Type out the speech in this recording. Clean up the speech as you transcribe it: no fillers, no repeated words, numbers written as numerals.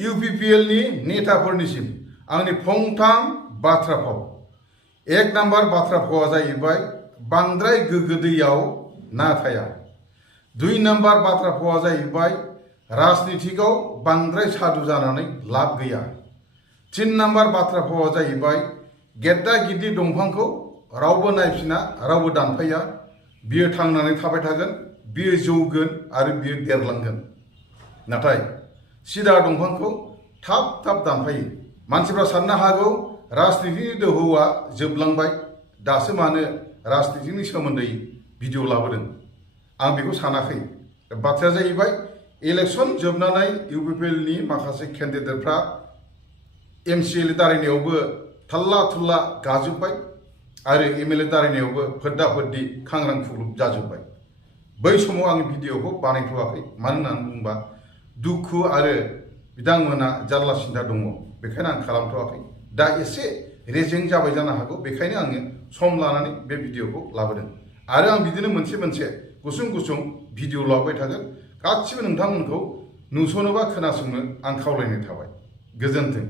UPPL नि नेताफोरनिसिम आंनि फंथाम बाथ्रा फाव। एक नम्बर बाथ्रा फावा जाहैबाय बांद्राय गोग्गो दैयाव ना थाया। 2 नम्बर बाथ्रा फावा जाहैबाय राजनीतिकआव बांद्राय साधु जानानै लाब गैया। 3 नम्बर बाथ्रा फावा जाहैबाय गेद्दा गिद्दि दंफांखौ रावबो नायफिना, रावबो दानफाया। बियो थांनानै थाबाय थागोन, बियो जौगोन आरो बियो देरलांगोन। नाथाय सिदा दंफांखौ थाब थाब दानफायो। मानसिफ्रा साननो हागौ राजनीतिनि दोहौआ जोबलांबाय, दासो मानो राजनीतिनि सोमोन्दै भिडिअ लाबोदों। आं बेखौ सानाखै। बाथ्राया जाहैबाय इलेक्शन जोबनानै UPPL नि माखासे केन्डिडेटफ्रा MCLA दारायनायावबो थाल्ला थुल्ला गाजोब्बाय आरो MLA दारायनायावबो फोद्दा फोद्दि खांग्रां खुग्लुब जाजोब्बाय। बै समाव आं भिडिअखौ बानायथ'वाखै, मानो होननानै बुङोबा दुखु आरो बिथांमोना जारला सिन्था दङ, बेखायनो आं खालामथ'वाखै। दा एसे रेजें जाबाय जानो हागौ, बेखायनो आङो सम लानानै बे भिडिअखौ लाबोदों। आरो आं बिदिनो मोनसे मोनसे गुसुं गुसुं भिडिअ लाबोबाय थागोन। गासिबो नोंथांमोनखौ नुस'नोबा खोनासंनो आं खावलायनाय थाबाय। गोजोन्थों।